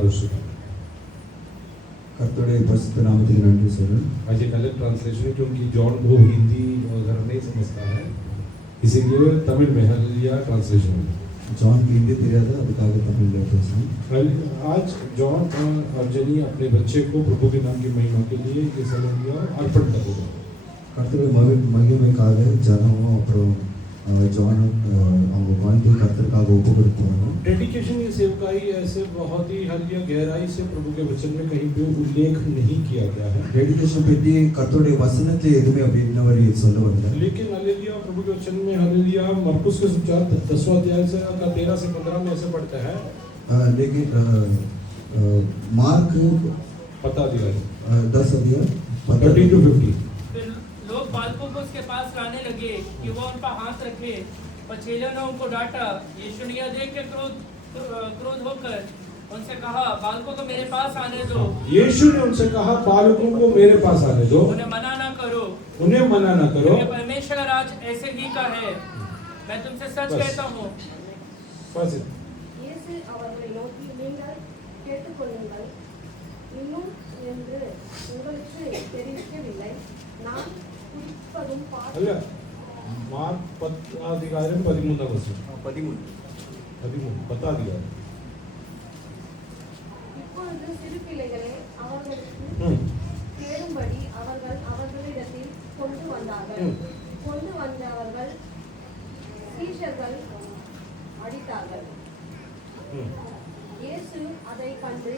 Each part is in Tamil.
ஆலோசனை. கர்த்தருடைய பரிசுத்த நாமத்துக்கு நன்றி சொல்றேன். आज एक अलग ट्रांसलेशन है क्योंकि जॉन वो हिंदी वगैरह नहीं समझता है, इसीलिए तमिल में हालेलुया ट्रांसलेशन है. जॉन की हिंदी தெரியாது, அதுக்காக தமிழ்ல பேசுறேன். आज जॉन और जेनी अपने बच्चे को प्रभु के नाम की महिमा के लिए ये हालेलुया अर्पण करेगा. கர்த்தருடைய மகிமைக்காக ஜனமும் அப்புறம் ஜான் அவங்க குழந்தை கர்த்தருக்காக ஒப்பு கொடுப்பாங்க. डेडिकेशन ये सेवकाई ऐसे बहुत ही हालेलुया गहराई से प्रभु के वचन में कहीं पे उल्लेख नहीं किया गया है. डेडिकेशन பத்தி கர்த்தருடைய வசனத்துல எதுவுமே அப்படி இன்னவரை சொல்ல வரல. लेकिन हालेलुया प्रभु के वचन में हालेलुया मरकुस के सुचार 10वां अध्याय से 13 से 15 में ऐसे पढ़ते हैं. लेकिन मार्क बता दिया 10 अध्याय 30 to 50. लोग बालकों को उसके पास लाने लगे कि वो उन पर हाथ रखे, पर चेलों ने उनको डांटा. यीशु ने यह देख के क्रोध होकर उनसे कहा, बालकों को मेरे पास आने दो. यीशु ने उनसे कहा, बालकों को मेरे पास आने दो, उन्हें मना ना करो. उन्हें मना ना करो. परमेश्वर का राज ऐसे ही का है. मैं तुमसे सच कहता हूँ. बस இயேசு அவர்களை நோக்கி, நீங்கள் கேட்டுக்கொள்ளுங்கள், இன்னும் என்று உங்களுக்கு தெரிவிக்கவில்லை, நான் குடிப்பதும் അല്ല മാർക്ക് 10 അധികാരം 13 വചനം 13 10 അധികാരം. இப்பொழுது சிறு பிள்ளைகளை அவர்களுக்கு தேடும்படி அவர்கள் அவர்களிடத்தில் கொண்டு வந்தார்கள். கொண்டு வந்தவர்கள் சீஷர்கள் அடித்தார்கள். இயேசு அதை கண்டு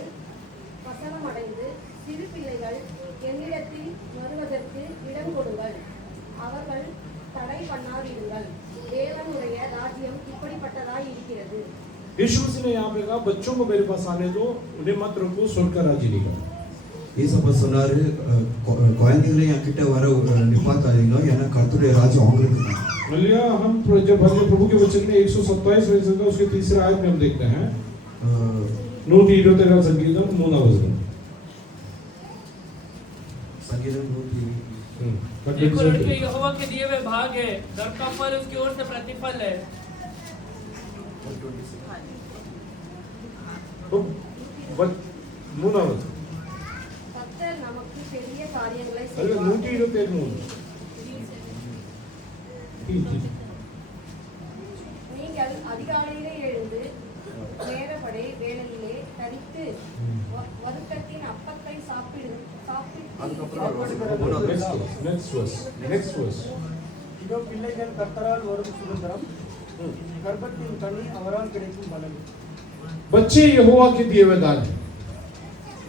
வசனமடைந்து, சிறு பிள்ளைகள் என்னிடத்தில் வருவதற்கு இடம் கொடுங்கள், அவர்கள் தடை பண்ணாதிருங்கள், தேவனுடைய ராஜ்யம் இப்படிப்பட்டதாய் இருக்கிறது. यीशु मसीह ने यहाँ पे कहा, बच्चों को मेरे पास आने दो, उन्हें मत रोको, स्वर्ग का राज्य नहीं का. ஈசப்பா சொன்னாரு, குழந்தைகளை என்கிட்ட வர நிப்பாத்தாதீங்க, ஏன்னா கர்த்தருடைய ராஜ்யம் அவங்களுக்கு தான். हालेलुया. हम जब प्रभु के वचन में 127 वचन का उसके तीसरे आयत में हम देखते हैं 123 संगीतम 3 वचन. संगीतम 123. देखो, लड़के यहोवा के दिए हुए भाग है, धन का फल उसकी ओर से प्रतिफल है. கர்த்தர் நமக்கு பெரிய காரியங்களை अरे செய்வார். 123 நீங்கள் அதிகாலையிலே எழுந்து நேரப்படி வேளையிலே தரித்து வருத்தத்தின் அப்பத்தை next verse. இதோ பிள்ளைகள் கர்த்தரால் வரும் சுதந்திரம், கர்ப்பத்தின் கனி அவரால் கிடைக்கும் பலன். बच्चे यहोवा के दिए हुए दान हैं.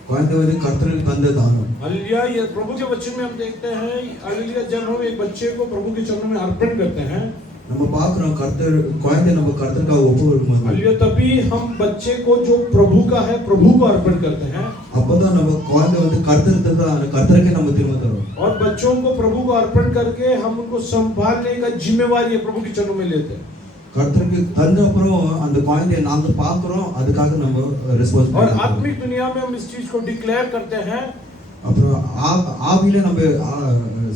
குழந்தை வந்து கர்த்தருக்கு தந்த தானம். हालेलुया. ये प्रभु के वचन में हम देखते हैं, हालेलुया, जब हम एक बच्चे को प्रभु के चरणों में अर्पण करते हैं, நம்ம பார்க்கிறோம் கர்த்தர் குழந்தை நம்ம கர்த்தருக்காக ஒப்பு கொடுக்கும்போது, हालेलुया, तभी हम बच्चे को जो प्रभु का है प्रभु को अर्पण करते हैं. அப்பதான் நம்ம குழந்தை வந்து கர்த்தருக்கு தான், கர்த்தருக்கே நம்ம திரும்ப தரோம். और बच्चों को प्रभु को अर्पण करके हम उनको संभालने का जिम्मेवारी प्रभु के चरणों में लेते हैं. கர்த்தருக்கு தந்த அப்புறம் அந்த குழந்தையை நாங்க பார்க்கிறோம், அதுக்காக நம்ம और ரெஸ்பான்சிபிலிட்டி. आत्मिक दुनिया में हम इस चीज को डिक्लेयर करते हैं. அப்புறம் ஆவியில நம்ம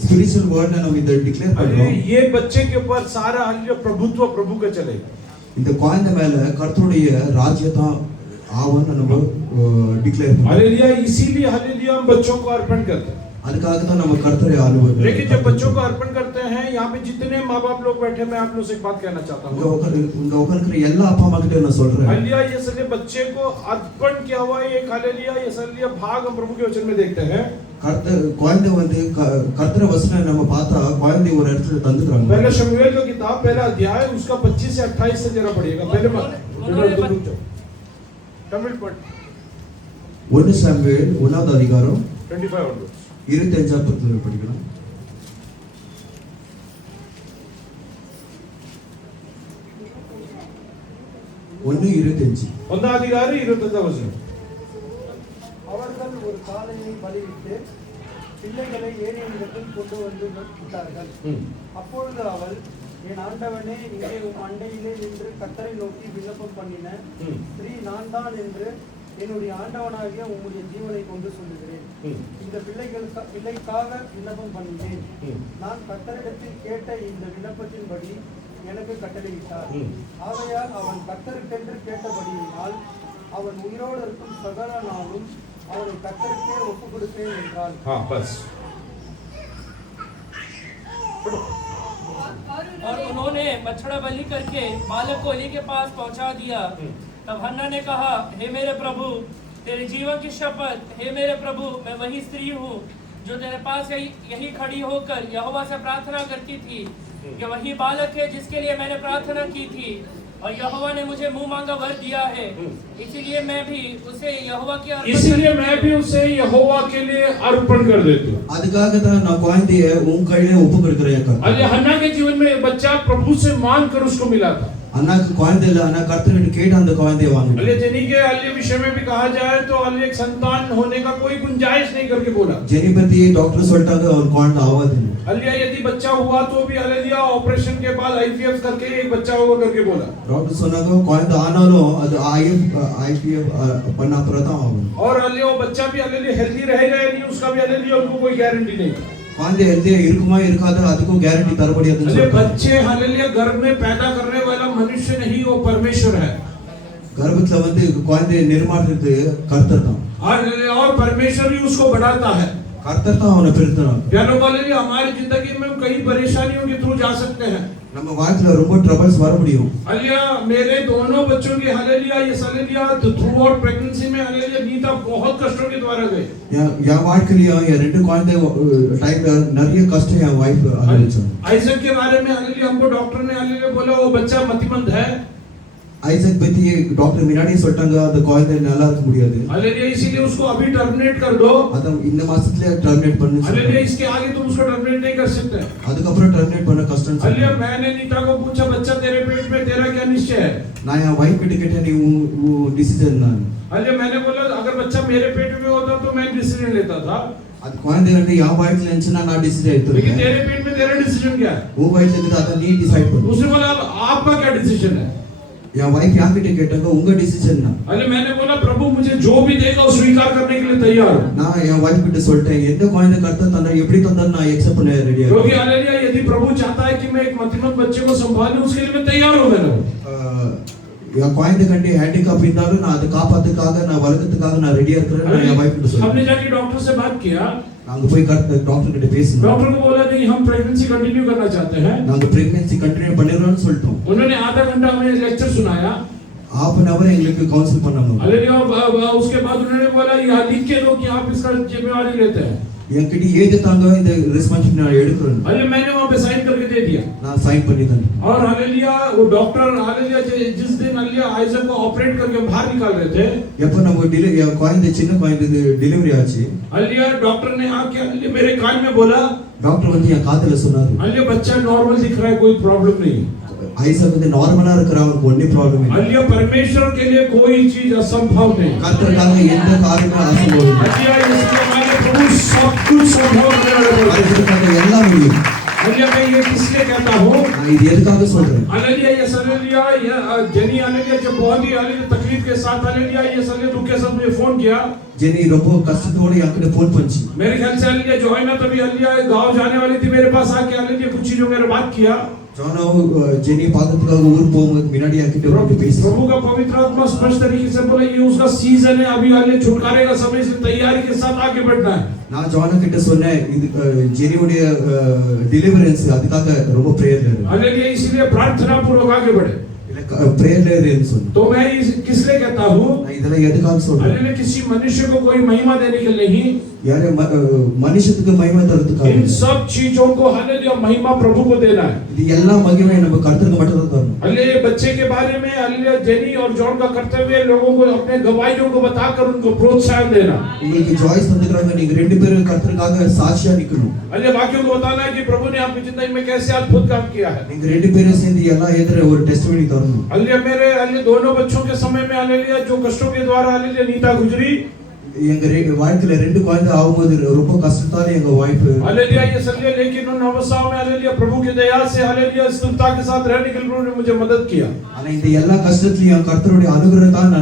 ஸ்பிரிச்சுவல் வேர்ல்ட்ல நம்ம இத டிக்ளேர் பண்றோம். ये बच्चे के ऊपर सारा हालेलुया प्रभुत्व प्रभु का चलेगा. இந்த குழந்தை மேல கர்த்தருடைய ராஜ்யத்தை ஆவன்னு நம்ம டிக்ளேர் பண்றோம். हालेलुया. इसीलिए हालेलुया हम बच्चों को अर्पण करते हैं. அதுக்காக தான் நம்ம கர்த்தரை ஆளுவோம். लेकिन जब बच्चों को अर्पण करते हैं, यहाँ पे जितने माँ बाप लोग बैठे, मैं आप लोग से एक बात कहना चाहता हूँ. உங்க உட்கார்க்கிற எல்லா அப்பா அம்மா கிட்ட நான் சொல்றேன், हालेलुया. ये सारे बच्चे को अर्पण किया हुआ एक हालेलुया ये हालेलुया भाग हम प्रभु के वचन में देखते हैं. கர்த்தர் குழந்தை வந்து கர்த்தர வசனம் நம்ம பார்த்தா குழந்தை ஒரு இடத்துல தந்துறாங்க. पहले शमूएल का किताब पहला अध्याय उसका 25 से 28 से जरा पढ़िएगा. पहले तमिल पढ़ 1 சாமுவேல் 1வது அதிகாரம் 25 onwards. 25 படிக்கலாம். 1:25. 1 அதிகாரம் 25 வசனம். அவர்கள் ஒரு காளையை பலியிட்டு பிள்ளைகளை ஏனையிடத்தில் கொண்டு வந்து விட்டார்கள். அப்பொழுது அவள், என் ஆண்டவனே, இங்கே உம் அண்டையிலே நின்று கர்த்தரை நோக்கி விண்ணப்பம் பண்ணின ஸ்திரீ நான் தான் என்று என்னுடைய ஆண்டவனாகிய உம்முடைய ஜீவனை கொண்டு சொல்லுகிறேன். இந்த பிள்ளைக்காக விண்ணப்பம் பண்ணினேன். நான் கர்த்தரிடத்தில் கேட்ட இந்த விண்ணப்பத்தின்படி எனக்கு கட்டளையிட்டார். ஆகையால் அவன் கர்த்தருக்கென்று கேட்டபடியினால் அவன் உயிரோடு இருக்கும் சகல நாளும் அவனை கர்த்தருக்கே ஒப்புக் கொடுப்பேன் என்றாள். हाँ बस और उन्होंने बछड़ा बलि करके बालक को एली के पास पहुंचा दिया। तब हन्ना ने कहा, हे मेरे प्रभु, तेरे जीवन की शपथ, हे मेरे प्रभु, मैं वही स्त्री हूँ जो तेरे पास यही खड़ी होकर यहोवा से प्रार्थना करती थी कि वही बालक है जिसके लिए मैंने प्रार्थना की थी, और यहोवा ने मुझे मुंह मांगा वर दिया है, इसीलिए मैं भी उसे यहोवा की इसीलिए मैं भी उसे यहोवा के लिए अर्पण कर देती हूँ। அதுக்காக தான் நான் குழந்தைய உன் கையில ஒப்பு கொடுக்கிறேன். अरे हन्ना के जीवन में ये बच्चा प्रभु से मांग कर उसको मिला था। அண்ணாக்கு குழந்தை இல்ல, ஆனா கர்த்தர்கிட்ட கேட்டு அந்த குழந்தைய வாங்கிட்டு. अरे जेनी के अल्ले विषय में भी कहा जाए तो अल्ले एक संतान होने का कोई गुंजाइश नहीं करके बोला। जेनी பத்தி டாக்டர் சொல்லிட்டாங்க அவர் குழந்தை ஆகாது. अल्ले यदि बच्चा हुआ तो भी हालेलुया ऑपरेशन के बाद आईवीएफ करके एक बच्चा होगा करके बोला। டாக்டர் சொன்னாங்க குழந்தை ஆனாலும் அது ஐவிஎஃப் பண்ண அப்புறம் தான் ஆகும். और अल्ले वो बच्चा भी हालेलुया हेल्दी रहेगा या नहीं उसका भी हालेलुया उनको कोई गारंटी नहीं। குழந்தை ஹெல்தியா இருக்குமா இருக்காது அதுக்கும் கேரண்டி தர முடியாதுன்னு अरे சொல்றாங்க. बच्चे हालेलुया गर्भ में पैदा करने वाला मनुष्य नहीं, वो परमेश्वर है। கர்ப்பத்துல வந்து குழந்தையை நிர்மாணிக்கிறது கர்த்தர் தான். और परमेश्वर ही उसको बढ़ाता है। கர்த்தர் தான் அவனை பெருத்துறான். प्यारे वाले हमारी जिंदगी में कई परेशानियों के थ्रू जा सकते हैं। நம்ம வாழ்க்கையில ரொம்ப ட்ரபிள்ஸ் வர முடியும். हालेलुया मेरे दोनों बच्चों की हालेलुया ये हालेलुया थ्रू आउट प्रेगनेंसी में हालेलुया नीता बहुत कष्टों के द्वारा गए। என் வாழ்க்கையில என் ரெண்டு குழந்தை டைம்ல நிறைய கஷ்டம் என் வைஃப் அனுபவிச்சாங்க. आइजक के बारे में हालेलुया हमको डॉक्टर ने हालेलुया बोला वो बच्चा मतिमंद है। ஐசக் பத்தி டாக்டர் முன்னாடியே சொல்லிட்டாங்க அந்த குழந்தை நல்லா இருக்க முடியாது. हालेलुया इसीलिए उसको अभी टर्मिनेट कर दो। அத இந்த மாசத்துல டர்மினேட் பண்ணு. हालेलुया इसके आगे तुम उसको टर्मिनेट नहीं कर सकते। அதுக்கப்புறம் டர்மினேட் பண்ண கஷ்டம். हालेलुया मैंने नीता को पूछा बच्चा तेरे पेट में तेरा क्या निश्चय है? நான் என் வைஃப் கிட்ட கேட்டேன் நீ டிசிஷன் நான். हालेलुया मैंने बोला अगर बच्चा मेरे पेट में होता तो मैं डिसीजन लेता था। அது குழந்தை வந்து என் வயித்துல இருந்துச்சுன்னா நான் டிசிஷன் लेकिन எடுத்துருக்கேன். तेरे पेट में तेरा डिसीजन क्या है? உன் வயித்துல இருக்குது அத நீ டிசைட் பண்ணு. उसने बोला आपका क्या डिसीजन है? என் வைஃப் யா கிட்ட கேட்டாங்க உங்க டிசிஷன் தான். अरे मैंने बोला प्रभु मुझे जो भी देगा वो स्वीकार करने के लिए तैयार हूं। நான் என் வைஃப் கிட்ட சொல்லிட்டேன் எந்த குழந்தை கர்த்தர் தந்தா எப்படி தந்தாலும் நான் எக்செப்ட் பண்ண ரெடியா क्योंकि இருக்கேன். हालेलुया यदि प्रभु चाहता है कि मैं एक मतिमंद बच्चे को संभालूं उसके लिए मैं तैयार हूं। मैंने என் குழந்தை கண்டி ஹேண்டிகேப் இருந்தாலும் நான் அதை காப்பாத்துக்காக நான் வளர்க்கறதுக்காக நான் ரெடியா இருக்கிறேன். நான் என் வைஃப் கிட்ட हमने சொல்றேன். जाके डॉक्टर से बात किया। நாங்க போய் டாக்டர் கிட்ட பேசணும். डॉक्टर को बोला नहीं हम प्रेगनेंसी कंटिन्यू करना चाहते हैं। நாங்க பிரெக்னன்சி கண்டினியூ பண்ணிரோம்னு சொல்லிட்டோம். उन्होंने आधा घंटा हमें लेक्चर सुनाया। हाफ एन आवर எங்களுக்கு கவுன்சில் பண்ணாங்க. हालेलुया उसके बाद उन्होंने बोला यहाँ लिख के दो कि आप इसका जिम्मेवारी लेते हैं। என்கிட்ட ஏது தாங்க இந்த ரெஸ்பான்சிபிலிட்டி நான் எடுக்கிறேன். अरे मैंने वहां पे साइन करके दे दिया। நான் சைன் பண்ணி தந்தேன். और हालेलुया वो डॉक्टर हालेलुया जिस दिन हालेलुया आइजक को ऑपरेट करके बाहर निकाल रहे थे எப்போ நம்ம குழந்தை சின்ன குழந்தை டெலிவரி ஆச்சு हालेलुया डॉक्टर ने आके हालेलुया मेरे कान में बोला டாக்டர் வந்து என் காதுல சொன்னாரு हालेलुया बच्चा नॉर्मल दिख रहा है कोई प्रॉब्लम नहीं। ஐசக் வந்து நார்மலா இருக்கிற அவருக்கு ஒண்ணே ப்ராப்ளம் இல்லை. हालेलुया परमेश्वर के लिए कोई चीज असंभव नहीं। கர்த்தருக்காக எந்த காரியமும் அசம்பவம் இல்லை. हालेलुया इसलिए हमारे प्रभु सब कुछ संभव करने वाले हैं। கர்த்தருக்காக எல்லாம் முடியும். हालेलुया मैं ये किसलिए कहता हूँ நான் இது எதுக்காக சொல்றேன்? हालेलुया ये हालेलुया ये जनी हालेलुया जब बहुत ही हालेलुया तकलीफ के साथ हालेलुया ये हालेलुया दुख के साथ मुझे फोन किया। ஜெனி ரொம்ப கஷ்டத்தோட என்கிட்ட ஃபோன் பண்ணிச்சு. मेरे ख्याल से हालेलुया जो है ना तभी हालेलुया गांव जाने वाली थी मेरे पास आके हालेलुया कुछ चीजों मेरे बात किया। ஜானோ ஜெனி பார்க்கிறதுக்காக ஊர் போகும்போது முன்னாடி என்கிட்ட வந்து பேசி प्रभु का पवित्र आत्मा स्पष्ट तरीके से बोला ये उसका सीजन है अभी हालेलुया छुटकारे का समय से तैयारी के साथ आगे बढ़ना है। நான் ஜானோ கிட்ட சொன்னேன் இது ஜெனியோட டெலிவரன்ஸ் அதுக்காக ரொம்ப பிரேயர்ல இரு. हालेलुया इसलिए प्रार्थना पूर्वक आगे बढ़े। பிரேயர்ல இருன்னு சொன்னேன். तो मैं किसलिए कहता हूँ நான் இதெல்லாம் எதுக்காக சொல்றேன்? हालेलुया किसी मनुष्य को कोई महिमा देने के लिए नहीं யாரே மனுஷத்துக்கு மகிமை தரதுக்காக इन सब चीजों को हालेलुया महिमा प्रभु को देना है। இது எல்லா மகிமையும் நம்ம கர்த்தருக்கு மட்டும் தான் தரணும். हालेलुया बच्चे के बारे में हालेलुया जेनी और जॉन का कर्तव्य है लोगों को अपने गवाहियों को बताकर उनको प्रोत्साहन देना। உங்களுக்கு ஜாய்ஸ் வந்துக்கறாங்க நீங்க ரெண்டு பேரும் கர்த்தருக்காக சாட்சியா நிக்கணும். हालेलुया वाक्यों को बताना है कि प्रभु ने आपकी जिंदगी में कैसे अद्भुत काम किया है। நீங்க ரெண்டு பேரும் சேர்ந்து எல்லா எதிர ஒரு டெஸ்டிமனி தரணும். हालेलुया मेरे हालेलुया दोनों बच्चों के समय में हालेलुया जो कष्टों के द्वारा हालेलुया नीता गुजरी எங்க வாழ்க்கையில ரெண்டு குழந்தை ஆகும்போது ரொம்ப கஷ்டத்தால எங்க வைஃப் हालेलुया ये सल्ले लेकिन उन अवस्थाओं में हालेलुया प्रभु की दया से हालेलुया स्थिरता के साथ रहने के लिए उन्होंने मुझे मदद किया। ஆனா இந்த எல்லா கஷ்டத்துலயும் கர்த்தருடைய அனுகிரகம் தான்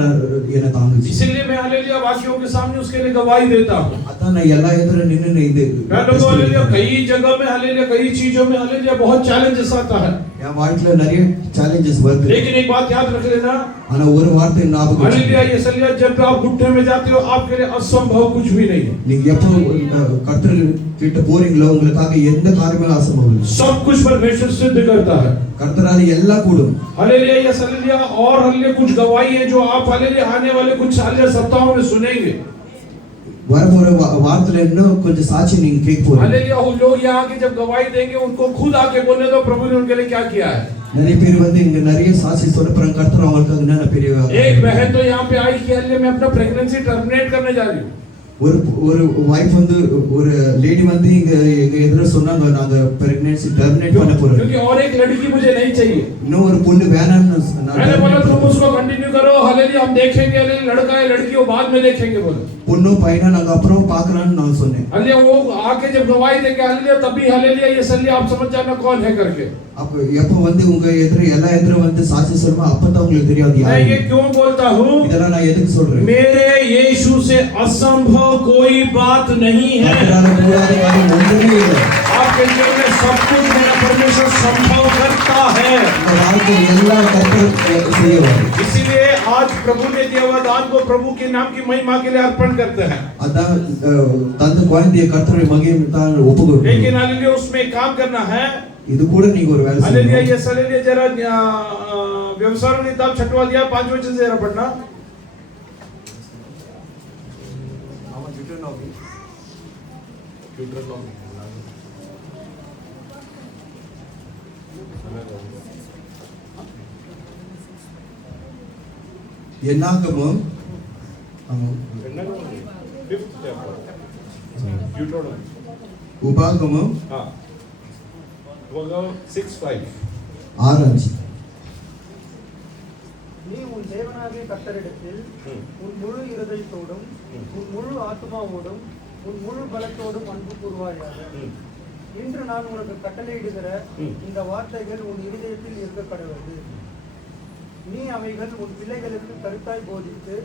என்ன தாங்குச்சு. इसलिए मैं हालेलुया वाक्यों के सामने उसके लिए गवाही देता हूं। அதான் ಅದಾನ ಎಲ್ಲ ಎದುರು ನಿನ್ನ ಇದೆ हालेलुया कई जगह में हालेलुया कई चीजों में हालेलुया बहुत चैलेंजेस आता है என் வாழ்க்கையில நிறைய challenges வருது लेकिन एक बात याद रख लेना ஆனா ஒரு வார்த்தை ஞாபகம் हालेलुया வச்சுக்கோங்க. ये सलिया जब आप घुटने में जाते हो आपके लिए असंभव कुछ भी नहीं है நீங்க எப்போ கர்த்தர் கிட்ட போறீங்களோ உங்களுக்காக எந்த காரியமும் அசம்பவம் இல்லை सब कुछ परमेश्वर सिद्ध करता है கர்த்தரால எல்லாம் கூடும் हालेलुया ये सलिया और हालेलुया कुछ गवाही है जो आप हालेलुया आने वाले कुछ हालेलुया सप्ताहों में सुनेंगे வரப்போற வார்த்தையில இன்னும் கொஞ்சம் சாட்சி நீங்க கேட்க போறீங்க हालेलुया वो लोग यहाँ आके जब गवाही देंगे उनको खुद आके बोलने दो प्रभु ने उनके लिए क्या किया है நிறைய பேர் வந்து இங்க நிறைய சாட்சி சொல்ல போறாங்க கர்த்தர் அவங்களுக்காக என்னென்ன பெரிய एक बहन तो यहाँ पे आई कि हालेलुया मैं अपना प्रेगनेंसी टर्मिनेट करने जा रही हूँ ஒரு வைஃப் வந்து ஒரு லேடி வந்து இங்க எங்க எதிர சொன்னாங்க நாங்க பிரெக்னன்சி டெர்மினேட் பண்ண போறோம் क्योंकि और एक लड़की मुझे नहीं चाहिए இன்னும் ஒரு பொண்ணு வேணாம்னு मैंने बोला तुम उसको कंटिन्यू करो हालेलुया हम देखेंगे हालेलुया लड़का है लड़की वो बाद में देखेंगे बोलो பொண்ணு பையனா நாங்க அப்புறம் பார்க்கலாம்னு நான் சொன்னேன் हालेलुया वो आके जब गवाही देंगे हालेलुया तभी हालेलुया ये सलिया आप समझ जाना कौन है करके அப்ப எப்ப வந்து உங்க எதிர எல்லா எதிர வந்து சாட்சி சொல்லுமா அப்பதான் உங்களுக்கு தெரியாது मैं யாரு ये क्यों बोलता हूँ இதெல்லாம் நான் எதுக்கு சொல்றேன் मेरे यीशु से असंभव कोई बात नहीं है கர்த்தரால கூடாத காரியம் ஒன்றுமே இல்லை आपके जीवन में सब कुछ मेरा परमेश्वर संभव करता है இந்த வாழ்க்கையில் எல்லாம் கர்த்தர் செய்வார் इसीलिए आज प्रभु ने दिया हुआ दान को प्रभु के नाम की महिमा के लिए अर्पण करते हैं அதான் தந்த குழந்தைய கர்த்தருடைய மகிமை தான் ஒப்புக்கொடுங்க लेकिन हालेलुया उसमें काम करना है இது கூட நீங்க ஒரு வேலை हालेलुया செய்யணும் ये हालेलुया जरा व्यवसाय ने किताब 6वां अध्याय 5 वचन से जरा पढ़ना என்னாகமம் உபாகமம் 6:5 6:5 நீ உன் தேவனாகிய கர்த்தரிடத்தில் உன் முழு இருதயத்தோடும் உன் முழு ஆத்மாவோடும் உன் முழு பலத்தோடும் அன்பு கூறுவாயாக இன்று நான் உனக்கு கட்டளையிடுகிற இந்த வார்த்தைகள் உன் இருதயத்தில் இருக்க கடவுது நீ அவைகள் உன் பிள்ளைகளுக்கு கருத்தாய் போதித்து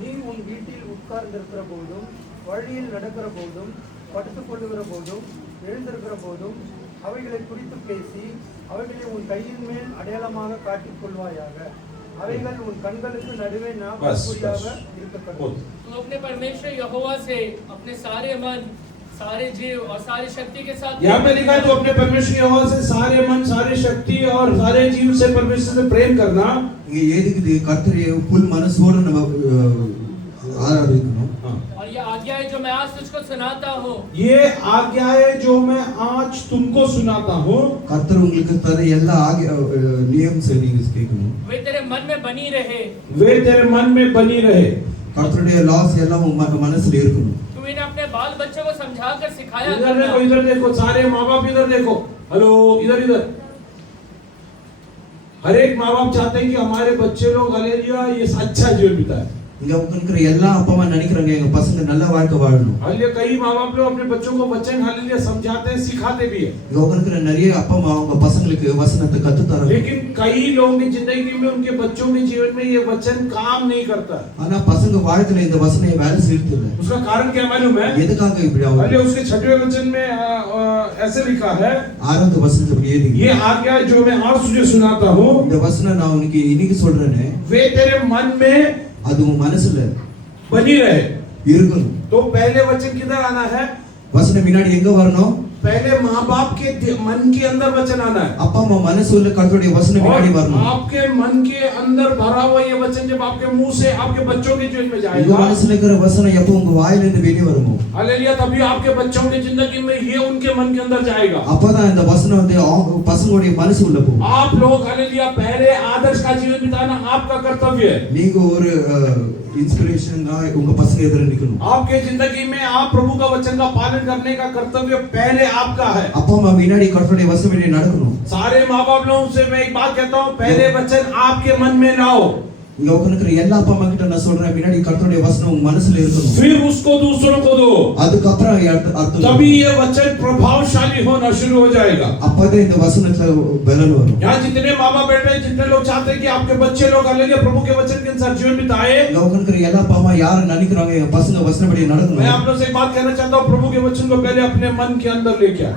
நீ உன் வீட்டில் உட்கார்ந்திருக்கிற போதும் வழியில் நடக்கிற போதும் படுத்துக் கொள்ளுகிற போதும் எழுந்திருக்கிற போதும் அவைகளை குறித்து பேசி அவைகளை உன் கையின் மேல் அடையாளமாக காட்டிக் கொள்வாயாக அவைகள் உன் கண்களுக்கு நடுவே ஞாபகக்குறியாக இருக்கட்டும் तो अपने परमेश्वर यहोवा से अपने सारे मन सारे जीव और सारी शक्ति के साथ यहाँ पे लिखा है तो अपने परमेश्वर यहोवा से सारे मन सारी शक्ति और सारे जीव से परमेश्वर से प्रेम करना இங்க ஏதுக்கு கர்த்தரை புல் மனசோட நம்ம ஆராதிக்கணும் और ये आज्ञा है जो मैं आज तुझको सुनाता हूँ ये आज्ञा है जो मैं आज तुमको सुनाता हूँ கர்த்தர் உங்களுக்கு தர எல்லா நியமம் நீங்க கேட்கணும் वे तेरे मन में बनी रहे वे तेरे मन में बनी रहे கர்த்தருடைய லாஸ் எல்லாம் உங்க மனசுல இருக்கணும் तू इन्हें अपने बाल बच्चों को समझा कर सिखाया इधर देखो सारे माँ बाप इधर देखो हेलो इधर इधर हर एक माँ बाप चाहते हैं कि हमारे बच्चे लोग हालेलुया ये अच्छा जीवन बिताए இங்க உட்கார்ந்து எல்லா அப்பா அம்மா நினைக்கிறாங்க எங்க பசங்க நல்ல வாழ்க்கை வாழணும் हालेलुया कई माँ बाप लोग अपने बच्चों को वचन हालेलुया समझाते हैं सिखाते भी है இங்க உட்கார்ந்து நிறைய அப்பா அம்மா அவங்க பசங்களுக்கு வசனத்தை கத்து தராங்க लेकिन कई लोगों की जिंदगी में उनके बच्चों के जीवन में ये वचन काम नहीं करता ஆனா பசங்க வாழ்க்கையில இந்த வசனம் வேலை செய்யறது இல்ல उसका कारण क्या मालूम है எதுக்காக இப்படி ஆகுது हालेलुया उसके 6वें वचन में ऐसे लिखा है ஆறாவது வசனத்துல இப்படி ஏதுங்க ये आज्ञा जो मैं आज तुझे सुनाता हूँ இந்த வசனம் நான் உனக்கு இன்னைக்கு சொல்றேனே वे तेरे मन में அது உன் மனசுல बनी रहे இருக்கணும் तो पहले वचन किधर आना है வசனம் முன்னாடி எங்க வரணும் पहले माँ बाप के मन के अंदर वचन आना है அப்பா அம்மா மனசுல கர்த்தருடைய வசனம் முன்னாடி और வரணும் आपके मन के अंदर भरा हुआ ये वचन जब आपके मुंह से आपके बच्चों के जीवन में உங்க जाएगा மனசுல இருக்கிற வசனம் எப்போ உங்க வாயில இருந்து வெளியே வருமோ हालेलुया तभी आपके बच्चों की जिंदगी में ये उनके मन के अंदर जाएगा அப்பதான் இந்த வசனம் வந்து பசங்களுடைய மனசு உள்ள போகும் आप लोग हालेलुया पहले आदर्श का जीवन बिताना आपका कर्तव्य है நீங்க ஒரு इंस्पिरेशन उंग पसंग एदर निकलணும் आपके जिंदगी में आप प्रभु का वचन का पालन करने का कर्तव्य पहले आपका है அப்பா அம்மா முன்னாடி கர்த்தருடைய வசனம் முன்னாடி நடக்கணும் सारे माँ बाप लोगों से मैं एक बात कहता हूँ पहले वचन आपके मन में लाओ இங்க உட்கார்ந்திருக்கிற எல்லா அப்பா அம்மா கிட்ட நான் சொல்றேன் முன்னாடி கர்த்தருடைய வசனம் உங்க மனசுல இருக்கணும் फिर उसको दूसरों को दो, அதுக்கப்புறம் அர்த்தம் तभी ये वचन प्रभावशाली होना शुरू हो जाएगा। அப்பதான் இந்த வசனத்துல பலன் வரும் यहाँ जितने माँ बाप बैठे हैं, जितने लोग चाहते हैं कि आपके बच्चे लोग हालेलुया प्रभु के वचन के अनुसार जीवन बिताए, இங்க உட்கார்ந்திருக்கிற எல்லா அப்பா அம்மா யாரு நினைக்கிறாங்க எங்க பசங்க வசனப்படி मैं நடக்கணும் आप लोग से एक बात कहना चाहता हूँ, प्रभु के वचन को पहले अपने मन के अंदर लेके आए,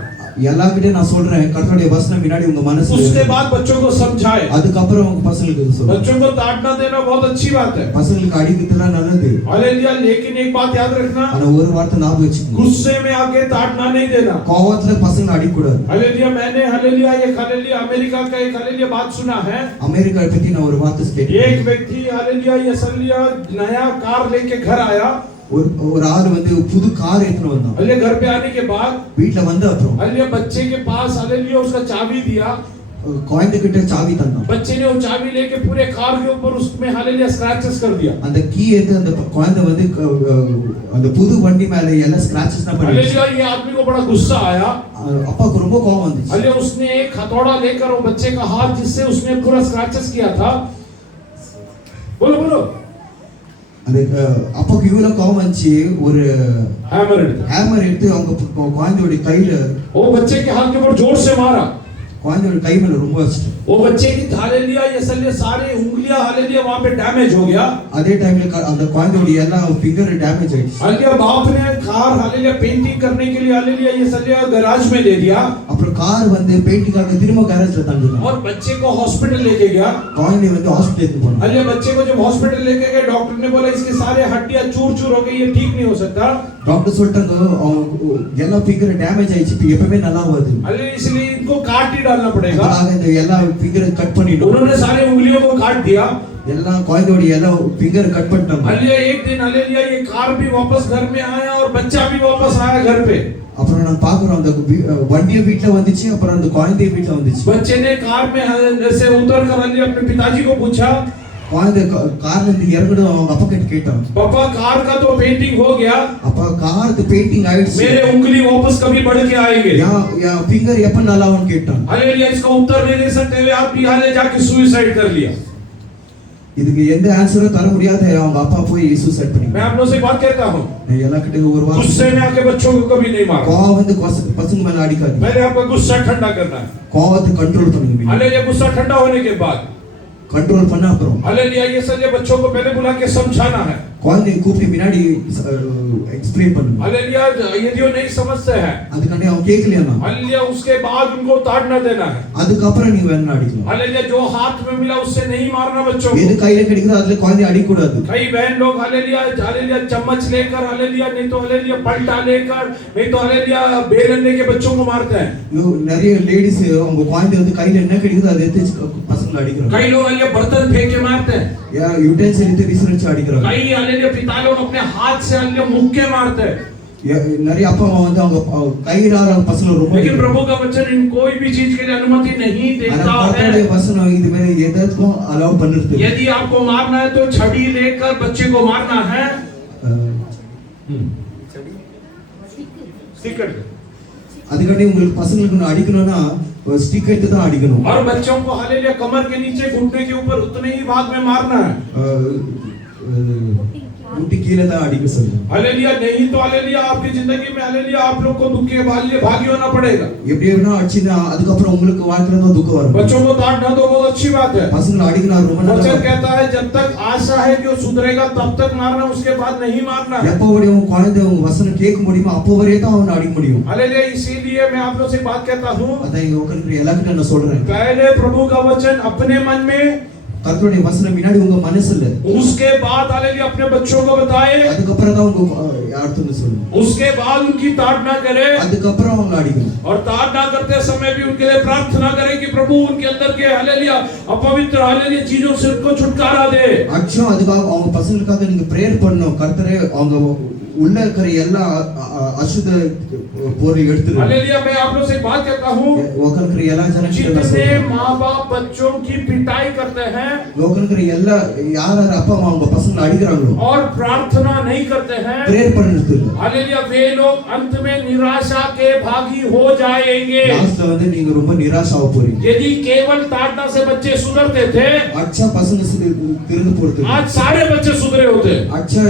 எல்லார்கிட்டயும் நான் சொல்றேன் கர்த்தருடைய வசனம் முன்னாடி உங்க மனசுல उसके இருக்கணும். बाद बच्चों को समझाए। அதுக்கப்புறம் உங்க பசங்களுக்கு சொல்லுங்க बच्चों को डांटना देना बहुत अच्छी बात है, பசங்களுக்கு அடிக்கிறதுலாம் நல்லது हालेलुया, लेकिन एक बात याद रखना, ஆனா ஒரு வார்த்தை ஞாபகம் வச்சுக்கணும் गुस्से में आके डांटना नहीं देना। கோவத்துல பசங்களை அடிக்கக்கூடாது हालेलुया, मैंने हालेलुया एक हालेलुया अमेरिका का एक हालेलुया बात सुना है। அமெரிக்கா பத்தி நான் ஒரு வார்த்தை கேட்டேன் एक व्यक्ति हालेलुया ये हालेलुया नया कार लेके घर आया, ஒரு ஆள் வந்து புது கார் எடுத்துட்டு வந்தான் हालेलुया घर पे आने के बाद வீட்ல வந்து அப்புறம் हालेलुया बच्चे के पास हालेलुया उसका चाबी दिया, குழந்தைகிட்ட சாவி தந்தான் बच्चे ने वो चाबी लेके पूरे कार के ऊपर उसमें हालेलुया स्क्रैचेस कर दिया। அந்த கீ எடுத்து அந்த குழந்தை வந்து அந்த புது வண்டி மேல எல்லாம் ஸ்கிராச்சஸ் தான் பண்ணிச்சு हालेलुया ये आदमी को बड़ा गुस्सा आया, அப்பாவுக்கு ரொம்ப கோவம் வந்துச்சு हालेलुया उसने एक हथौड़ा लेकर वो बच्चे का हाथ जिससे उसने पूरा स्क्रैचेस किया था, बोलो बोलो, அந்த அப்பாவுக்கு இவ்வளவு கோவம் வந்துச்சு ஒரு हैमर, ஹேமர் எடுத்து அவங்க குழந்தையோட கையில वो बच्चे के हाथ के ऊपर जोर से मारा, குழந்தையோட கை மேல ரொம்ப வச்சுட்டு वो बच्चे की हालेलुया ये साले सारे उंगलियां हालेलुया वहां पे डैमेज हो गया। அதே டைம்ல அந்த குழந்தையோட எல்லா ஃபிங்கர் டேமேஜ் ஆயிடுச்சு हालेलुया बाप ने कार हालेलुया पेंटिंग करने के लिए हालेलुया ये साले गैराज में दे दिया அப்புறம் கார் வந்து பெயிண்டிங்காக திரும்ப கேரேஜ்ல தந்துட்டான் और बच्चे को हॉस्पिटल लेके गया। குழந்தை வந்து ஹாஸ்பிடலுக்கு போனான் हालेलुया बच्चे को जब हॉस्पिटल लेके गए, डॉक्टर ने बोला इसके सारे हड्डियां चूर चूर हो गई, ये ठीक नहीं हो सकता। டாக்டர் சொல்லிட்டாங்க எல்லா ஃபிங்கர் டேமேஜ் ஆயிடுச்சு இப்போ எப்பவுமே நல்லா வருது हालेलुया इसलिए इनको काट ही डालना पड़ेगा। அதனால இந்த எல்லா ஃபிங்கரை கட் பண்ணிட்டோம் उन्होंने सारे उंगलियों को काट दिया। எல்லா குழந்தையோட எல்லா ஃபிங்கர் கட் பண்ணிட்டாங்க हालेलुया एक दिन हालेलुया ये कार भी वापस घर में आया और बच्चा भी वापस आया घर पे। அப்புறம் நான் பாக்குறோம் அந்த வண்டியை வீட்ல வந்துச்சு அப்புறம் அந்த குழந்தைய வீட்ல வந்துச்சு बच्चे ने कार में से उतर कर हालेलुया अपने पिताजी को पूछा, குழந்தை கார்ல இருந்து இறங்கணும் அவங்க அப்பா கிட்ட கேட்டான் पापा कार का तो पेंटिंग हो गया, அப்பா காருக்கு பெயிண்டிங் ஆயிடுச்சு मेरे उंगली वापस कभी बढ़ के आएंगे? என் ஃபிங்கர் எப்ப நல்லா ஆகும்னு கேட்டான் हालेलुया इसका उत्तर नहीं दे सकते हुए आप बिहार जाके सुसाइड कर लिया। இதுக்கு எந்த ஆன்சரும் தர முடியாத அவங்க அப்பா போய் சூசைட் பண்ணி मैं आप लोगों से बात कहता हूँ, நான் எல்லாக்கிட்ட ஒரு வாரம் गुस्से में आके बच्चों को कभी नहीं मारो, கோவம் வந்து பசங்க மேல அடிக்காது पहले आपका गुस्सा ठंडा करना है। கோவத்தை கண்ட்ரோல் பண்ணுங்க हालेलुया गुस्सा ठंडा होने के बाद கண்ட்ரோல் பண்ண அப்புறம் हालेलुया ये सारे बच्चों को पहले बुला के समझाना है। குழந்தையை கூப்பிட்டு முன்னாடி எக்ஸ்பிளைன் பண்ணுங்க हालेलुया यदि वो नहीं समझते हैं அதுக்காண்டி அவன் கேட்கலையா हालेलुया उसके बाद उनको ताड़ना देना है। அதுக்கப்புறம் நீ வேணா அடிக்கலாம் हालेलुया जो हाथ में मिला उससे नहीं मारना बच्चों எது को। கையில கிடைக்குதோ அதுல குழந்தைய அடிக்கூடாது कई बहन लोग हालेलुया हालेलुया चम्मच लेकर हालेलुया नहीं तो हालेलुया पलटा लेकर नहीं तो हालेलुया बेलन लेके बच्चों को मारते हैं। நிறைய லேடிஸ் அவங்க குழந்தை வந்து கையில என்ன கிடைக்குதோ அதை எடுத்து பசங்களை அடிக்கிறாங்க कई लोग हालेलुया बर्तन फेंक के मारते हैं, यूटेंसिल எடுத்து ரிசர்ச் अடிக்கிறாங்க कई हालेलुया पिता लोग अपने हाथ से हालेलुया मुक्के मारते हैं। நிறைய அப்பா அம்மா வந்து அவங்க கையிலால பசங்களை ரொம்ப लेकिन प्रभु का वचन इन कोई भी चीज के लिए अनुमति नहीं देता கர்த்தருடைய है। வசனம் இது மேல எதற்கும் அலோவ் பண்ணுறது यदि आपको मारना है तो छड़ी लेकर बच्चे को मारना है। स्टिक करके அதுக்காண்டி உங்களுக்கு பசங்களுக்கு அடிக்கணும்னா ஸ்டிக் எடுத்து தான் அடிக்கணும் और बच्चों को हालेलुया कमर के नीचे घुटने के ऊपर उतने ही भाग में मारना है। முட்டி கீழே தான் அடிக்க சொல்லுங்க हालेलुया नहीं तो हालेलुया आपकी जिंदगी में हालेलुया आप लोग को दुख के भागी होना पड़ेगा। எப்படி எப்படினா அடிச்சினா அதுக்கப்புறம் உங்களுக்கு வாழ்க்கையில தான் துக்கம் வரும் बच्चों को डांटना तो बहुत अच्छी बात है। பசங்களை அடிக்கனா ரொம்ப वचन நல்லது कहता है जब तक आशा है कि वो सुधरेगा तब तक मारना, उसके बाद नहीं मारना है। எப்போ வரையும் உங்க குழந்தை உங்க வசனம் கேட்க முடியுமோ அப்போ வரையும் தான் அவனை அடிக்க முடியும் हालेलुया इसीलिए मैं आप लोग से बात कहता हूँ, அதான் இங்க உட்கார்ந்து எல்லார்கிட்ட நான் சொல்றேன் पहले प्रभु का वचन अपने मन में, கர்த்தருடைய வசனம் முன்னாடி உங்க மனசுல उसके बाद हालेलुया अपने बच्चों को बताए, அதுக்கப்புறம் தான் உங்க யார்கிட்ட சொல்லுங்க उसके बाद उनकी ताड़ना करे அதுக்கப்புறம் அவங்க அடிக்கணும் और ताड़ना करते समय भी उनके लिए प्रार्थना करें कि प्रभु उनके अंदर के हालेलुया अपवित्र हालेलुया चीजों से उनको छुटकारा दे। அச்சம் அதுக்காக அவங்க பசங்களுக்காக நீங்க பிரேயர் பண்ணணும் கர்த்தரே அவங்க உள்ள இருக்கிற எல்லா அசுத்த பொருளை எடுத்துரு हालेलुया मैं आप लोग से बात करता हूँ ஒக்கல்கிற எல்லா ஜனங்களுக்கு நான் जितने சொல்றேன் माँ बाप बच्चों की पिटाई करते हैं ஒக்கல்கிற எல்லா யார் அப்பா அம்மா அவங்க பசங்களை அடிக்கிறாங்களோ और प्रार्थना नहीं करते हैं பிரேயர் பண்ணிட்டு இல்ல हालेलुया वे लोग अंत में निराशा के भागी हो जाएंगे லாஸ்ட்ல வந்து நீங்க ரொம்ப நிராசை ஆக போறீங்க यदि केवल ताड़ना से बच्चे सुधरते थे அச்சா பசங்க திருந்து போறது आज सारे बच्चे सुधरे होते அச்சா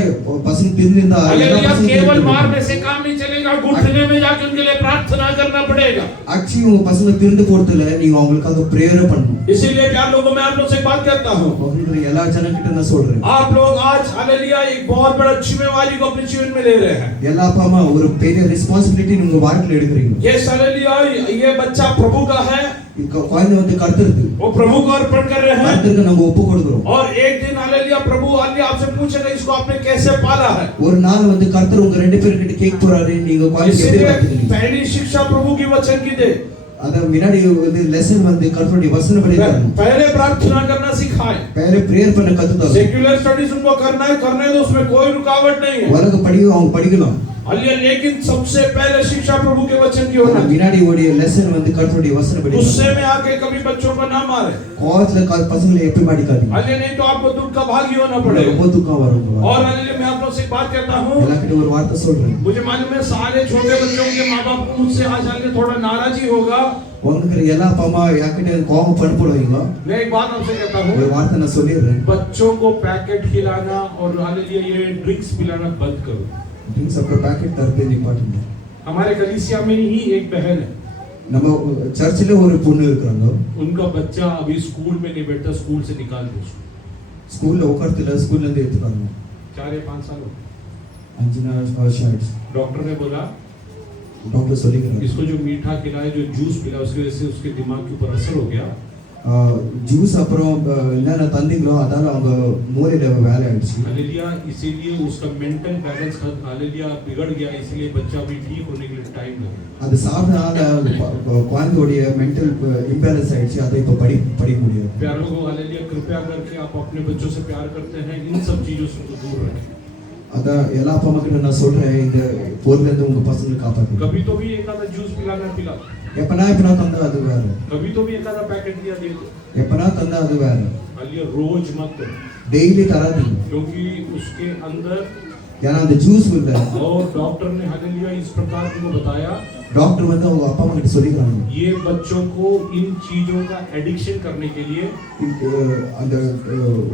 பசங்க திருந்திருந்தா எல்லா हालेलुया பசங்க केवल मारने से काम नहीं चलेगा घुटने में जाके उनके लिए प्रार्थना करना पड़ेगा அச்சி உங்க பசங்க திருந்து போறதுல நீங்க அவங்களுக்காக பிரேயர் பண்ணணும் इसीलिए प्यार लोगों मैं आप लोग से बात करता हूँ ஒக்கல்கிற எல்லா ஜனங்கிட்ட நான் சொல்றேன் आप लोग आज हालेलुया एक बहुत बड़ा जिम्मेवारी को अपने जीवन में ले रहे हैं எல்லா அப்பா அம்மா ஒரு பெரிய ரெஸ்பான்சிபிலிட்டி உங்க வாழ்க்கையில எடுக்கிறீங்க ये हालेलुया ये बच्चा प्रभु का है குழந்தை வந்து கர்த்தருக்கு वो प्रभु को अर्पण कर रहे हैं கர்த்தருக்கு நம்ம ஒப்பு கொடுக்கிறோம் और एक दिन हालेलुया प्रभु हालेलुया आपसे पूछेगा इसको आपने कैसे पाला है ஒரு நாள் வந்து கர்த்தர் உங்க ரெண்டு பேர்கிட்ட கேட்க போறாரு நீங்க குழந்தை எப்படி इसीलिए வளர்த்தீங்க पहली शिक्षा प्रभु की वचन की दे அத முன்னாடி வந்து லெசன் வந்து கர்த்தருடைய வசனம் படி पहले प्रार्थना करना सिखाए पहले பிரேயர் பண்ண கத்துதாங்க सेक्युलर स्टडीज उनको करना है करने दो उसमें कोई रुकावट नहीं है உலக படியும் அவங்க படிக்கலாம் हालेलुया लेकिन सबसे पहले शिक्षा प्रभु के वचन की होना முன்னாடி ஓடிய லெசன் வந்து கர்த்தருடைய வசனம் படி गुस्से में आके कभी बच्चों को ना मारे கோவத்துல பசங்களை எப்படி மாட்டிக்காதீங்க हालेलुया नहीं तो आपको दुख का भागी होना पड़ेगा ரொம்ப துக்கம் வரும் और हालेलुया मैं आप लोग से एक बात कहता हूँ எல்லாக்கிட்ட ஒரு வார்த்தை சொல்றேன் मुझे मालूम है सारे छोटे बच्चों के माँ बाप को मुझसे आज हालेलुया थोड़ा नाराजी होगा உங்களுக்கு எல்லா அப்பா அம்மா யாக்கிட்ட கோவம் படுப்படுவீங்க मैं एक बात आपसे कहता हूँ ஒரு வார்த்தை நான் சொல்லிடுறேன் बच्चों को पैकेट खिलाना और हालेलुया ये ड्रिंक्स पिलाना बंद करो ड्रिंक्स அப்புறம் பாக்கெட் தரது நிப்பாட்டுங்க हमारे कलीसिया में ही एक बहन है நம்ம சர்ச்சில் ஒரு பொண்ணு இருக்காங்க उनका बच्चा अभी स्कूल में नहीं बैठता स्कूल से निकाल दो उसको ஸ்கூல்ல உட்கார்த்துல स्कूல்ல இருந்து எடுத்துறாங்க 4 या 5 साल हो अंजना ஷார்ட்ஸ் डॉक्टर ने बोला டாக்டர் சொல்லிக்கிறாங்க इसको जो मीठा खिलाया जो जूस पिला उसकी वजह से उसके दिमाग के ऊपर असर हो गया ஜூஸ் அப்புறம் என்னென்ன தந்தீங்களோ அதால அவங்க மூளையில வேலை ஆயிடுச்சு हालेलुया इसीलिए उसका मेंटल बैलेंस हालेलुया बिगड़ गया इसलिए बच्चा भी ठीक होने के लिए टाइम लगा அது சாப்பிட்டனால குழந்தையோடைய மென்டல் இம்பேலன்ஸ் ஆயிடுச்சு அதை இப்போ படிக்க முடியாது प्यार लोगों हालेलुया कृपया करके आप अपने बच्चों से प्यार करते हैं इन सब चीजों से उनको दूर रखें அதான் எல்லா அப்பா அம்மா கிட்ட நான் சொல்றேன் இந்த பொருள்ல இருந்து உங்க பசங்களை காப்பாத்துங்க कभी तो भी एक आधा जूस पिलाना पिला எப்பனா தந்தா அது வேற कभी तो भी एक आधा पैकेट दिया दे दो எப்பனா தந்தா அது வேற हालेलुया रोज मत करो டெய்லி தராதீங்க क्योंकि उसके अंदर ஏன்னா அந்த ஜூஸ் இல்ல और डॉक्टर ने हालेलुया इस प्रकार उनको बताया டாக்டர் வந்து அவங்க அப்பா அம்மா கிட்ட சொல்லிக்கிறாங்க ये बच्चों को इन चीजों का एडिक्शन करने के लिए அந்த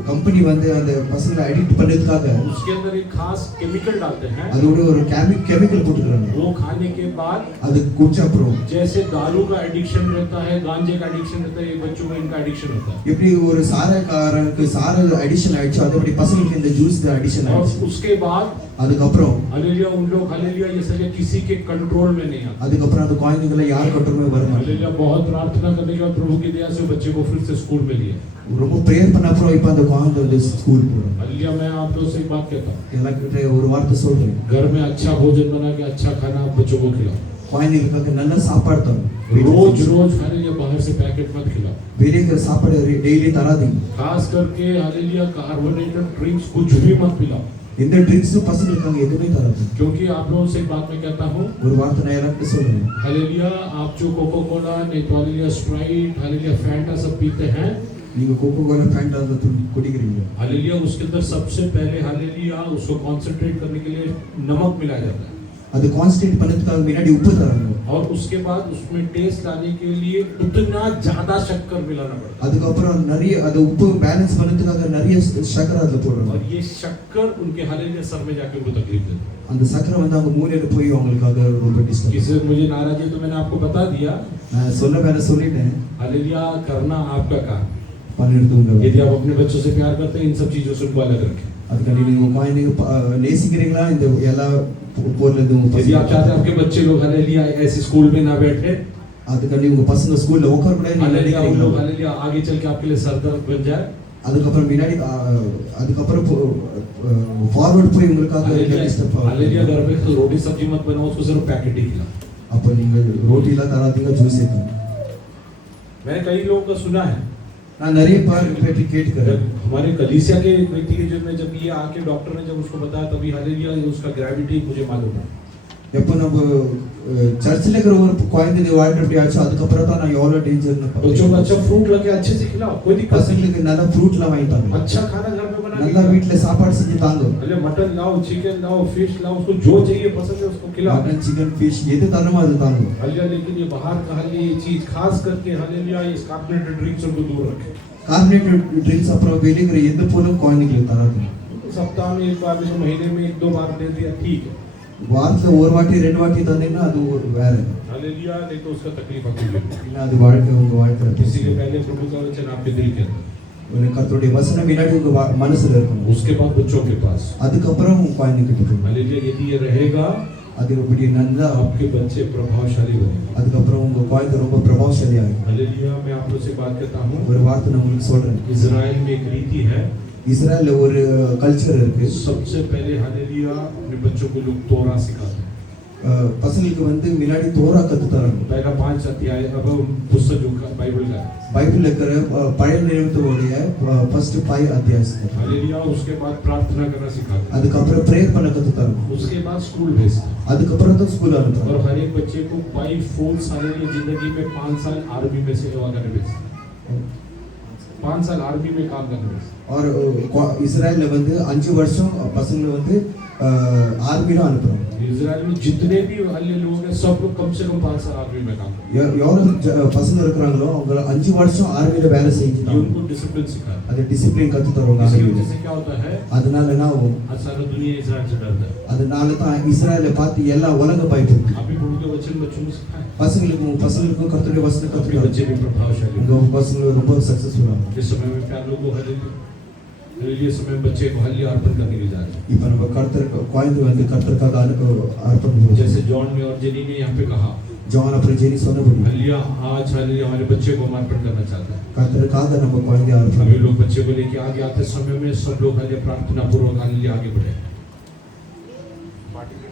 கம்பெனி வந்து அந்த பசங்களை அடிக்ட் பண்றதுக்காக उसके अंदर एक खास केमिकल डालते हैं அதோட ஒரு கெமிக்கல் போட்டுக்கறாங்க वो खाने के बाद அது குடிச்ச அப்புறம் जैसे दारू का एडिक्शन रहता है गांजे का एडिक्शन रहता है ये बच्चों में इनका एडिक्शन होता है எப்படி ஒரு சாராயக்காரனுக்கு சாராய அடிக்ஷன் ஆயிடுச்சு அதேபடி பசங்களுக்கு இந்த ஜூஸ் அடிக்ஷன் और ஆயிடுச்சு उसके बाद அதுக்கப்புறம் हालेलुया उन लोग हालेलुया ये सजा किसी के कंट्रोल में नहीं आता அதுக்கப்புறம் அந்த குழந்தைகளை யார் கண்ட்ரோலுமே வர மாட்டாங்க हालेलुया बहुत प्रार्थना करने के बाद प्रभु की दया से बच्चे को फिर से स्कूल में लिए ரொம்ப பிரேயர் பண்ண அப்புறம் இப்போ அந்த குழந்தை வந்து ஸ்கூல் போறாங்க हालेलुया मैं आप लोगों से एक बात कहता हूँ எல்லாக்கிட்ட ஒரு வார்த்தை சொல்றேன் घर में अच्छा भोजन बना के अच्छा खाना आप बच्चों को खिलाओ குழந்தைகளுக்கு நல்ல சாப்பாடு தரணும் रोज रोज हालेलुया बाहर से पैकेट मत खिलाओ வெளியே சாப்பாடு டெய்லி தராதீங்க खास करके हालेलुया कार्बोनेटेड ड्रिंक्स कुछ भी मत पिलाओ எந்த ட்ரிங்க்ஸும் பசங்களுக்கு எதுவுமே தராதீங்க क्योंकि आप लोगों से एक बात मैं कहता हूँ ஒரு வார்த்தை நான் எல்லாருக்கும் சொல்றேன் हालेलुया आप जो कोको कोला नहीं तो हालेलुया स्प्राइट हालेलुया फैंटा सब पीते हैं நீங்க கோகோ கோலா ஃபேண்டா குடிக்கிறீங்க हालेलुया उसके अंदर सबसे पहले हालेलुया उसको कंसंट्रेट करने के लिए नमक मिलाया जाता है அது கான்ஸ்டன்ட் பண்ணதுக்காக முன்னாடி உப்பு தராங்க और उसके बाद उसमें टेस्ट लाने के लिए उतना ज्यादा शक्कर मिलाना पड़ता அதுக்கப்புறம் நிறைய அது உப்பு பேலன்ஸ் பண்ணதுக்காக நிறைய சக்கரை அதுல है போடுறாங்க और ये शक्कर उनके हालेलुया सर में जाके उनको तकलीफ देता है அந்த சக்கரை வந்து அவங்க மூளையில போய் அவங்களுக்காக ரொம்ப டிஸ்டர்ப் किसी से मुझे नाराज है तो मैंने आपको बता दिया நான் சொல்ல வேற சொல்லிட்டேன் हालेलुया करना आपका काम பண்ணிட்டு உங்க यदि आप अपने बच्चों से प्यार करते हैं इन सब चीजों से उनको अलग रखें அதுக்காண்டி நீங்க குழந்தைங்க நேசிக்கிறீங்களா இந்த எல்லா பொருள்ல இருந்து உங்க यदि आप चाहते हैं आपके बच्चे लोग हालेलुया ऐसे स्कूल में ना बैठे அதுக்காண்டி உங்க பசங்க ஸ்கூல்ல உட்கார हालेलुया उन लोग கூடாது हालेलुया आगे चल के आपके लिए सरदर्द बन जाए அதுக்கப்புறம் முன்னாடி அதுக்கப்புறம் ஃபார்வர்ட் போய் உங்களுக்காக டிஸ்டர்ப் हालेलुया घर में तो रोटी सब्जी मत बनाओ उसको सिर्फ पैकेट ही खिलाओ அப்ப நீங்க ரோட்டில தராதீங்க ஜூஸ் ஏத்துங்க मैंने कई लोगों का सुना है நான் நிறைய பேர் பற்றி கேட்டுக்கிறேன். हमारे कलीसिया के एक व्यक्ति के जीवन में जब ये आके डॉक्टर ने जब उसको बताया तभी हालेलुया उसका ग्रेविटी मुझे मालूम है. எப்போ நம்ம சர்ச்சில் இருக்கிற ஒரு குழந்தை வாழ்க்கை எப்படி ஆச்சு அதுக்கப்புறம் தான் நான் எவ்வளோ டேஞ்சர் बच्चों को अच्छा फ्रूट लगे अच्छे से खिलाओ कोई दिक्कत नहीं. பசங்களுக்கு நல்ல ஃப்ரூட்லாம் வாங்கி தாங்க, अच्छा खाना घर में बना நல்லா வீட்டில் சாப்பாடு செஞ்சு தாங்க. अरे मटन लाओ चिकन लाओ फिश लाओ उसको जो चाहिए पसंद है उसको खिलाओ. மட்டன் சிக்கன் ஃபிஷ் எது தரணுமோ அது தாங்க. हालेलुया लेकिन ये बाहर का ये चीज खास करके हालेलुया ये कार्बोनेटेड ड्रिंक्स उनको दूर रखें. கார்பனேட்டட் ட்ரிங்க்ஸ் அப்புறம் வெளிங்கிற எந்த பொருளும் குழந்தைங்களுக்கு தராது. सप्ताह में एक बार या महीने में एक दो बार दे दिया ठीक है. வாரத்தில் ஒரு வாட்டி ரெண்டு வாட்டி தந்தீங்கன்னா அது ஒரு வேற, हालेलुया नहीं तो उसका तकलीफ आपको होगी. இல்லை அது வாழ்க்கை உங்க வாழ்க்கையில் किसी के पहले प्रभु का वचन आपके दिल के अंदर, ஒரு கர்த்தருடைய வசனம் முன்னாடி உங்க மனசுல இருக்கணும். उसके बाद बच्चों के पास. அதுக்கப்புறம் உங்க குழந்தைகிட்ட போகணும். हालेलुया यदि ये रहेगा அது இப்படி நல்லா आपके बच्चे प्रभावशाली बनेंगे. அதுக்கப்புறம் உங்க குழந்தை ரொம்ப பிரபாவசாலி ஆகும். हालेलुया मैं आप लोग से बात करता हूँ. ஒரு வார்த்தை நான் உங்களுக்கு சொல்றேன். इजराइल में एक रीति है, இஸ்ரேல்ல ஒரு கல்ச்சர் இருக்கு. सबसे पहले हालेलुया अपने बच्चों को लोग तोरा सिखाते हैं. பசங்களுக்கு வந்து முன்னாடி தோரா கத்து தராங்க. पहला 5 अध्याय अब पुस्तक जो बाइबल का பைபிள்ல இருக்கிற பழைய நியமத்தோடைய ஃபர்ஸ்ட் 5 அத்தியாயம். हालेलुया उसके बाद प्रार्थना करना सिखाते हैं. அதுக்கப்புறம் ப்ரேயர் பண்ண கத்து தராங்க. उसके बाद स्कूल भेजते हैं. அதுக்கப்புறம் தான் ஸ்கூல் और அனுப்புறாங்க. हर एक बच्चे को बाई 4 साल की जिंदगी में 5 साल आर्मी में सेवा करने भेजते हैं. 5 साल आर्मी में काम करने भेजते हैं. और இஸ்ரேல்ல வந்து 5 வருஷம் பசங்களை வந்து ஆர்மில அனுப்புறாங்க. इजराइल में जितने भी अन्य लोग हैं सब लोग कम से कम 5 साल आर्मी में काम करते எவ்வளவு பசங்க இருக்கிறாங்களோ அவங்க 5 வருஷம் ஆர்மில வேலை हैं. ये செஞ்சுட்டாங்க. उनको डिसिप्लिन सिखाते हैं. அது டிசிப்ளின் கத்து தருவாங்க. इसकी ஆர்மில. वजह से क्या होता है அதனால என்ன ஆகும்? आज सारा दुनिया इजराइल से डरता है. அதனால தான் இஸ்ரேலை பார்த்து எல்லா உலக பயப்படுது. आप भी प्रभु के वचन बच्चों को सिखाएं. பசங்களுக்கும் கர்த்தருடைய வசனம் अपने கத்து बच्चे भी प्रभावशाली உங்க பசங்க ரொம்ப சக்சஸ்ஃபுல் ஆகும். इस समय में प्यार लोगों को हालेलुया समय में बच्चे को हल्ली अर्पण करने के लिए जा रहे हैं. இப்போ நம்ம கர்த்தர் குழந்தை வந்து கர்த்தருக்காக அர்ப்பணம் பண்ணுவோம். जैसे जॉन ने और जेनी ने यहाँ पे कहा ஜான் அப்புறம் ஜெனி சொன்னபடி हालेलुया आज हालेलुया हमारे बच्चे को हम अर्पण करना चाहते हैं. கர்த்தருக்காக நம்ம குழந்தைய अभी அர்ப்பணம் लोग बच्चे को लेके आगे आते समय में सब लोग हालेलुया प्रार्थना पूर्वक हालेलुया आगे बढ़े. पार्टी के